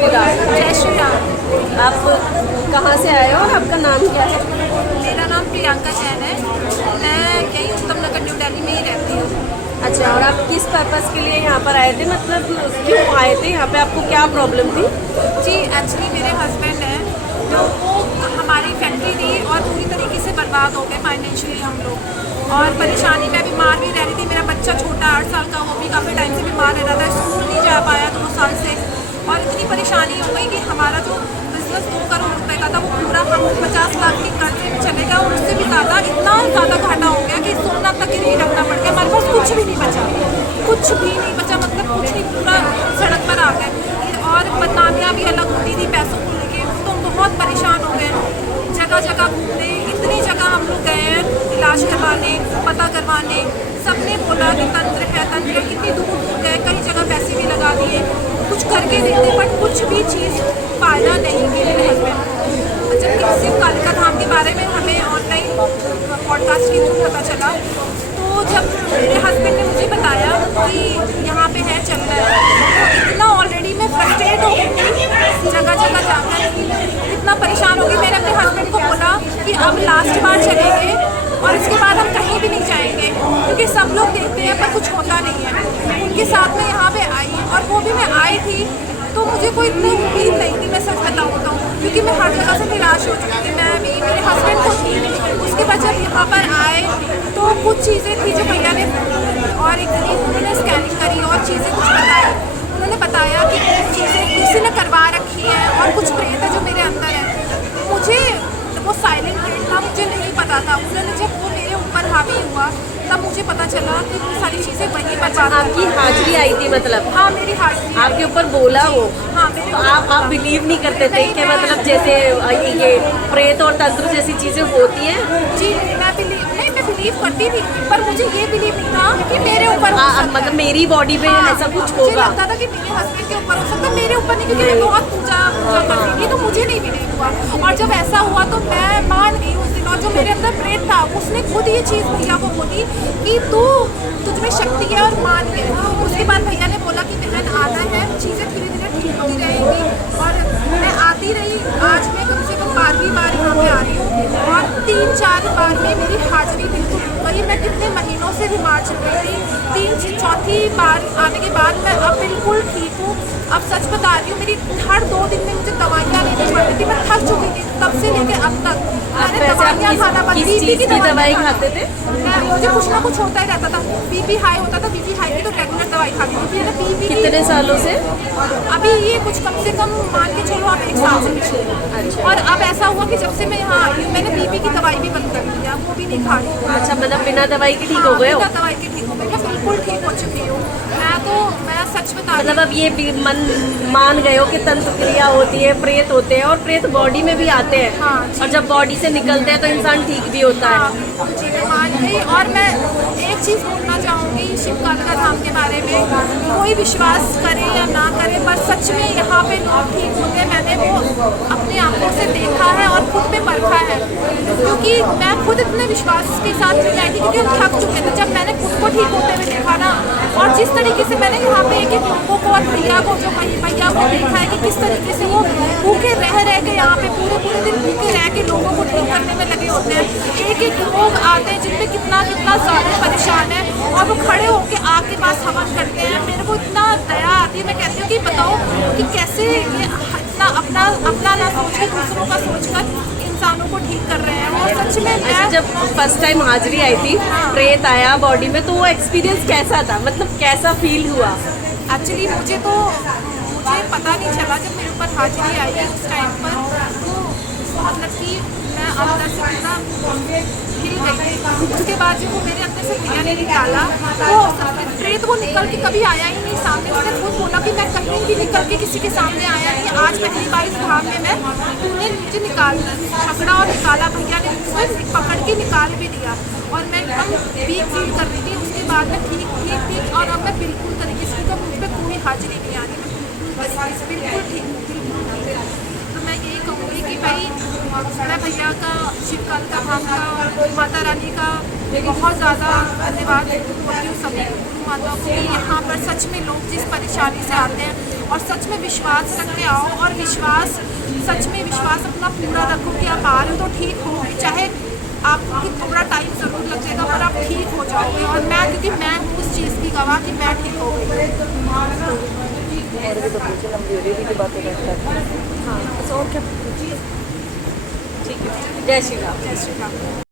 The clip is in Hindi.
श्री राम। जय श्री राम। आप कहाँ से आए हो और आपका नाम क्या है? मेरा नाम प्रियंका जैन है। मैं यहीं उत्तम नगर न्यू दिल्ली में ही रहती हूँ। अच्छा, और आप किस पर्पज़ के लिए यहाँ पर आए थे, मतलब क्यों आए थे यहाँ पे, आपको क्या प्रॉब्लम थी? जी, एक्चुअली मेरे हस्बैंड हैं, तो वो हमारी फैक्ट्री थी और पूरी तरीके से बर्बाद हो गए फाइनेंशियली हम लोग। और परेशानी में बीमार भी रह रही थी। मेरा बच्चा छोटा 8 साल का, वो भी काफ़ी टाइम से बीमार रह रहा था, स्कूल नहीं जा पाया 2 साल से। और इतनी परेशानी हो गई कि हमारा जो बिजनेस 2 करोड़ रुपए का था वो पूरा हम 50 लाख के कर्जे में चले गए और उससे भी ज़्यादा इतना ज़्यादा घाटा हो गया कि सोना तक गिरवी रखना पड़ गया। हमारे पास कुछ भी नहीं बचा, कुछ भी नहीं बचा, मतलब कुछ नहीं, पूरा सड़क पर आ गए। और बदनामियाँ भी अलग होती थी पैसों को लेके, तो हम बहुत परेशान हो गए। जगह जगह घूमने, इतनी जगह हम लोग गए हैं इलाज करवाने, पता करवाने। सबने बोला कि तंत्र है, कितनी दूर दूर गए, कई जगह पैसे भी लगा दिए, कुछ करके देखते, बट कुछ भी चीज़ फ़ायदा नहीं की मेरे हस्बैंड। जबकि शिव कालिका धाम के बारे में हमें ऑनलाइन पॉडकास्ट के थ्रू पता चला, तो जब मेरे हस्बैंड ने मुझे बताया कि यहाँ पे है, चल रहा है, तो इतना ऑलरेडी मैं फ्रस्ट्रेट हो गई थी जगह जगह जाकर, इतना परेशान हो गई। मैंने अपने हस्बैंड को बोला कि अब लास्ट बार चलेंगे और इसके बाद हम कहीं भी नहीं जाएंगे, क्योंकि सब लोग देखते हैं पर कुछ होता नहीं है। उनके साथ में यहाँ पे आई, और वो भी मैं आई थी तो मुझे कोई इतनी उम्मीद नहीं थी, मैं सच बताऊँ, क्योंकि मैं हर जगह से निराश हो चुकी थी। मैं भी, मेरे हस्बैंड को थी। उसके बाद जब यहाँ पर आए तो कुछ चीज़ें थी जो भैया ने, और इतनी उन्होंने स्कैनिंग करी और चीज़ें कुछ बताई। उन्होंने बताया कि चीज़ें किसी ने करवा रखी है और कुछ प्रेत है जो मेरे अंदर है। मुझे वो साइलेंट प्रेत था, मुझे नहीं पता था। उन्होंने जब वो मेरे ऊपर हावी हुआ तब मुझे पता चला कि वो सारी चीज़ें वहीं पर आपकी हाजिरी आई थी मतलब? हाँ, मेरी हाजिरी आपके ऊपर बोला वो? हाँ, तो आप बिलीव नहीं करते थे कि मतलब जैसे ये प्रेत और तंत्र जैसी चीज़ें होती हैं? जी, मैं बिलीव करती थी, पर मुझे ये बिलीव नहीं था कि मेरे ऊपर हो सकता है। मतलब मेरी बॉडी में ऐसा कुछ मुझे होगा। लगता था कि मेरे हस्बैंड के ऊपर हो सकता है, मेरे ऊपर नहीं, क्योंकि मैं बहुत पूजा करती थी, तो मुझे नहीं बिलीव हुआ। और जब ऐसा हुआ तो मैं मान गई उस दिन, और जो मेरे अंदर प्रेत था उसने खुद ये चीज़ भैया को बोली कि तुझ में शक्ति है, और मान गए। उसके बाद भैया ने बोला कि बहन आना है, चीज़ें धीरे धीरे ठीक होती रहेंगी। और मैं आती रही। आज मैं कम से कम 12वीं बार यहाँ पे आ रही हूँ, और 3-4 बार में मेरी हाजिरी बिल्कुल वही, मैं कितने महीनों से बीमार चल रही थी। 3-4 बार आने के बाद मैं अब बिल्कुल ठीक हूँ। अब सच बता रही हूँ, मेरी हर 2 दिन में मुझे दवाइयाँ लेनी पड़ती थी। मैं थक चुकी थी तब से लेकर अब तक। मैंने दवाइयाँ खाना बंद किस चीज़ की दवाई खाते थे? मुझे कुछ ना कुछ होता ही रहता था। बीपी हाई होता था, बीपी हाई की तो रेगुलर दवाई खाती थी। बीपी कितने सालों से? अभी ये कुछ कम से कम मान के चलो आप 1 साल से पिछले। अच्छा। और अब ऐसा हुआ कि जब से मैं यहाँ आई हूँ, मैंने बीपी की दवाई भी बंद कर दिया, वो भी नहीं खा रही हूँ। अच्छा, मतलब बिना दवाई के ठीक हो गए हो? बिना दवाई के ठीक हो गई, मैं बिल्कुल ठीक हो चुकी हूँ। मैं सच बता रही हूँ। मतलब अब ये भी मान गए हो कि तंत्र क्रिया होती है, प्रेत होते हैं, और प्रेत बॉडी में भी आते हैं। हाँ, और जब बॉडी से निकलते हैं तो इंसान ठीक भी होता है। जी, मैं मान गई। और मैं एक चीज़ बोलना चाहूँगी शिव कालिका धाम के बारे में, कोई विश्वास करे या ना करे, पर सच में यहाँ पे लोग ठीक होते हैं। मैंने वो अपनी आंखों से देखा है और खुद पे परखा है, क्योंकि मैं खुद इतने विश्वास के साथ नहीं आई थी, क्योंकि हम थक चुके थे। जब मैंने खुद को ठीक होते हुए देखा ना, और जिस तरीके से मैंने यहाँ पे एक लोगों को और भैया को, जो भैया को देखा है कि किस तरीके से वो भूखे रह के यहाँ पे पूरे दिन भूखे रह के लोगों को ठीक करने में लगे होते हैं। एक लोग आते हैं जिनपे कितना ज़्यादा परेशान है, और वो खड़े होकर आग के पास हवन करते हैं। मेरे को इतना दया आती है। मैं कहती हूँ कि बताओ कि कैसे ये इतना अपना ना सोच के दूसरों का सोचकर इंसानों को ठीक कर रहे हैं। और सच में अच्छा, जब फर्स्ट टाइम हाजिरी आई थी, प्रेत आया बॉडी में, तो वो एक्सपीरियंस कैसा था, मतलब कैसा फील हुआ? एक्चुअली मुझे पता नहीं चला जब मेरे ऊपर हाजिरी आई उस टाइम पर, तो मतलब कि मैं अंदर से इतना हिल गई थी। उसके बाद जब वो मेरे अंदर से भैया ने निकाला, तो प्रेत वो निकल के कभी आया ही नहीं सामने। उसने खुद बोला कि मैं कहीं भी निकल के किसी के सामने आया नहीं, आज पहली बार इस धाम में तूने मुझे पकड़ा और निकाला। भैया ने मुझे पकड़ के निकाल भी दिया, और मैं एकदम वीक फील कर रही थी। उसके बाद मैं ठीक, और अब मैं बिल्कुल तरीके से, तो मुझ पर कोई हाजिरी नहीं आ रही, बिल्कुल ठीक। तो मैं यही कहूँगी कि भाई, मैं भैया का, शिव कालिका धाम का और माता रानी का बहुत ज़्यादा धन्यवाद करती हूँ सभी गुरु माताओं को, कि यहाँ पर सच में लोग जिस परेशानी से आते हैं, और सच में विश्वास रख के आओ और विश्वास, सच में विश्वास अपना पूरा रखो कि आप आ रहे हो तो ठीक हो, चाहे आपको थोड़ा टाइम ज़रूर लगेगा पर आप ठीक हो जाओगे। और मैं, क्योंकि मैं हूँ उस चीज़ की गवाह कि मैं ठीक हो गई। और भी तो पूछे लंबी हो रही की बातें करता है। हाँ, बस और क्या। ठीक है, जय श्री राम। जय श्री राम।